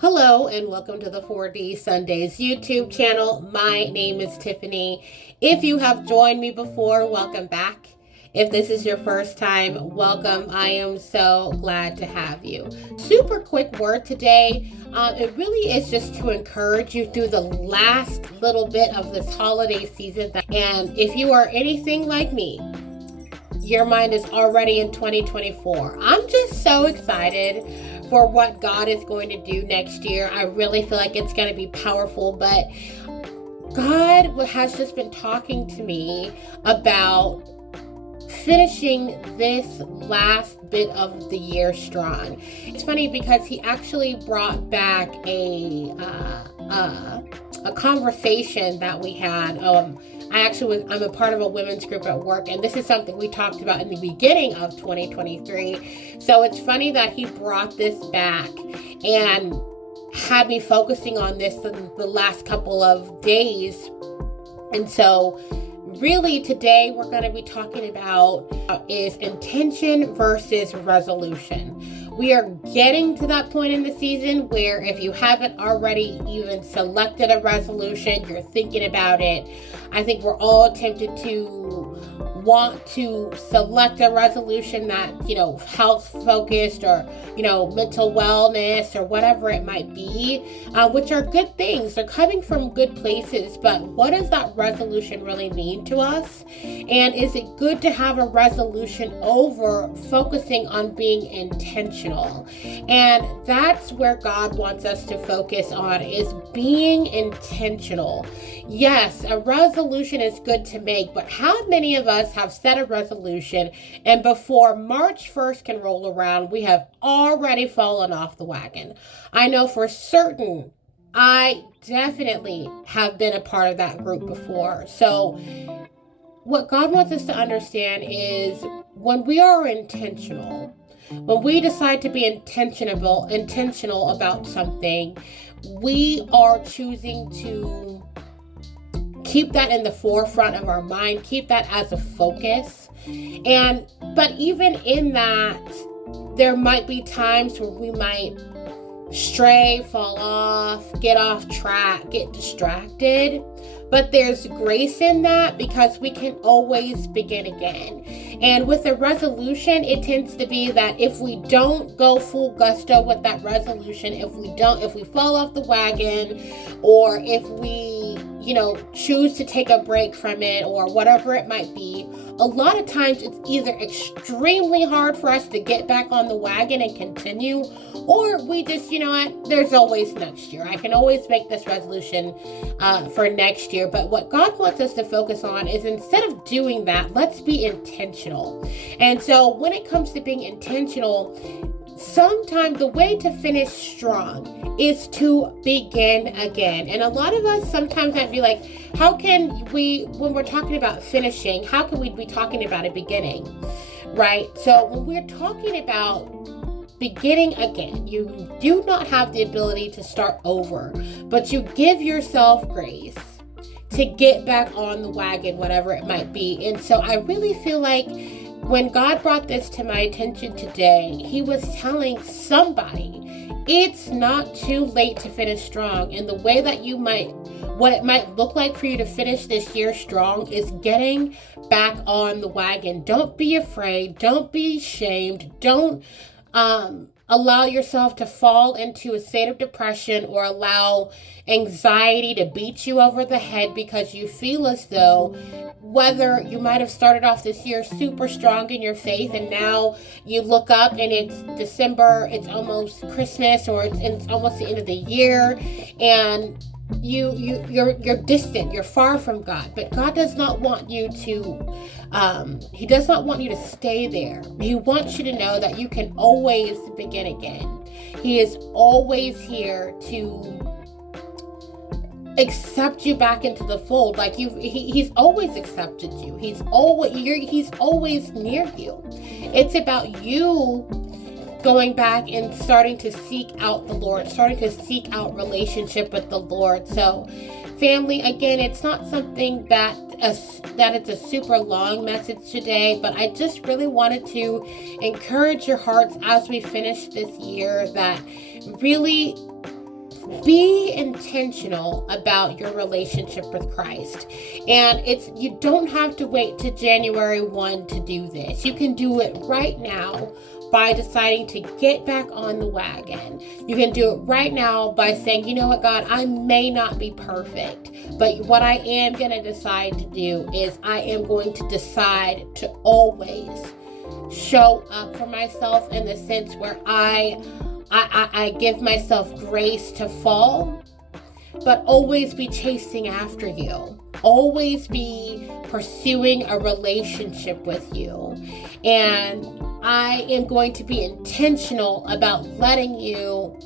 Hello and welcome to the 4D Sundays YouTube channel. My name is Tiffany. If you have joined me before, welcome back. If this is your first time, welcome. I am so glad to have you. Super quick word today. It really is just to encourage you through the last little bit of this holiday season. And if you are anything like me, your mind is already in 2024. I'm just so excited for what God is going to do next year. I really feel like it's going to be powerful, but God has just been talking to me about finishing this last bit of the year strong. It's funny because he actually brought back a conversation that we had. I'm a part of a women's group at work, and this is something we talked about in the beginning of 2023. So it's funny that he brought this back and had me focusing on this in the last couple of days. And so really today we're going to be talking about is intention versus resolution. We are getting to that point in the season where if you haven't already even selected a resolution, you're thinking about it. I think we're all tempted to want to select a resolution that, health focused or, mental wellness or whatever it might be, which are good things. They're coming from good places, but what does that resolution really mean to us? And is it good to have a resolution over focusing on being intentional? And that's where God wants us to focus on, is being intentional. Yes, a resolution is good to make, but how many of us have set a resolution and before March 1st can roll around, we have already fallen off the wagon? I know for certain I definitely have been a part of that group before. So what God wants us to understand is when we are intentional, when we decide to be intentional about something, we are choosing to keep that in the forefront of our mind, keep that as a focus. But even in that, there might be times where we might stray, fall off, get off track, get distracted. But there's grace in that because we can always begin again. And with a resolution, it tends to be that if we don't go full gusto with that resolution, if we fall off the wagon, or if we, choose to take a break from it or whatever it might be, a lot of times it's either extremely hard for us to get back on the wagon and continue, or we just, there's always next year. I can always make this resolution for next year. But what God wants us to focus on is, instead of doing that, let's be intentional. And so when it comes to being intentional, sometimes the way to finish strong is to begin again. And a lot of us sometimes might be like, how can we, when we're talking about finishing, how can we be talking about a beginning, right? So when we're talking about beginning again, you do not have the ability to start over, but you give yourself grace to get back on the wagon, whatever it might be. And so I really feel like when God brought this to my attention today, he was telling somebody, it's not too late to finish strong. And the way that what it might look like for you to finish this year strong is getting back on the wagon. Don't be afraid. Don't be ashamed. Don't allow yourself to fall into a state of depression or allow anxiety to beat you over the head because you feel as though, whether you might have started off this year super strong in your faith and now you look up and it's December, it's almost Christmas, or it's almost the end of the year, and you're distant, you're far from God. But God does not want you to he does not want you to stay there. He wants you to know that you can always begin again. He is always here to accept you back into the fold. Like he's always accepted you. He's always near you. It's about you going back and starting to seek out the Lord, starting to seek out relationship with the Lord. So family, again, it's not something that it's a super long message today, but I just really wanted to encourage your hearts as we finish this year, that really be intentional about your relationship with Christ. And you don't have to wait to January 1 to do this. You can do it right now by deciding to get back on the wagon. You can do it right now by saying, you know what, God, I may not be perfect, but what I am going to decide to do is I am going to decide to always show up for myself in the sense where I give myself grace to fall, but always be chasing after you. Always be pursuing a relationship with you. And I am going to be intentional about letting you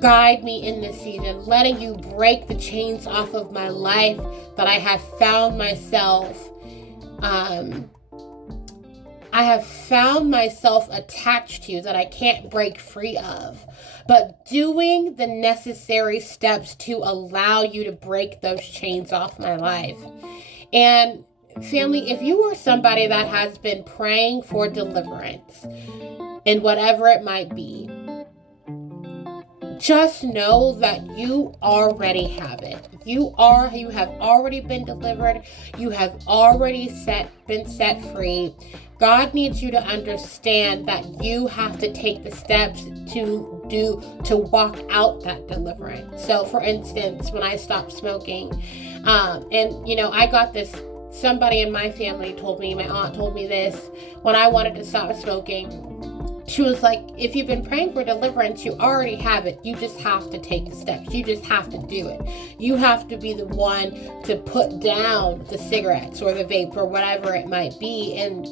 guide me in this season, letting you break the chains off of my life that I have found myself attached to, that I can't break free of, but doing the necessary steps to allow you to break those chains off my life. And family, if you are somebody that has been praying for deliverance in whatever it might be, just know that you already have it. You have already been delivered. You have already been set free. God needs you to understand that you have to take the steps to walk out that deliverance. So for instance, when I stopped smoking, I got this, somebody in my family told me, my aunt told me this, when I wanted to stop smoking, she was like, if you've been praying for deliverance, you already have it. You just have to take the steps. You just have to do it. You have to be the one to put down the cigarettes or the vape or whatever it might be. And,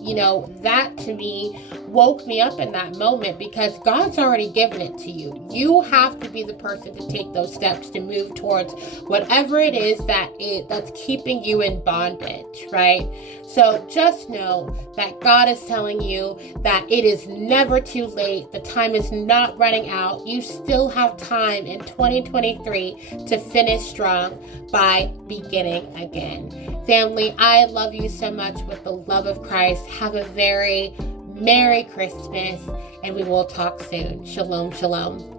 that to me woke me up in that moment, because God's already given it to you. You have to be the person to take those steps to move towards whatever it is that's keeping you in bondage, right? So just know that God is telling you that it is never too late. The time is not running out. You still have time in 2023 to finish strong by beginning again. Family, I love you so much with the love of Christ. Have a very Merry Christmas, and we will talk soon. Shalom, shalom.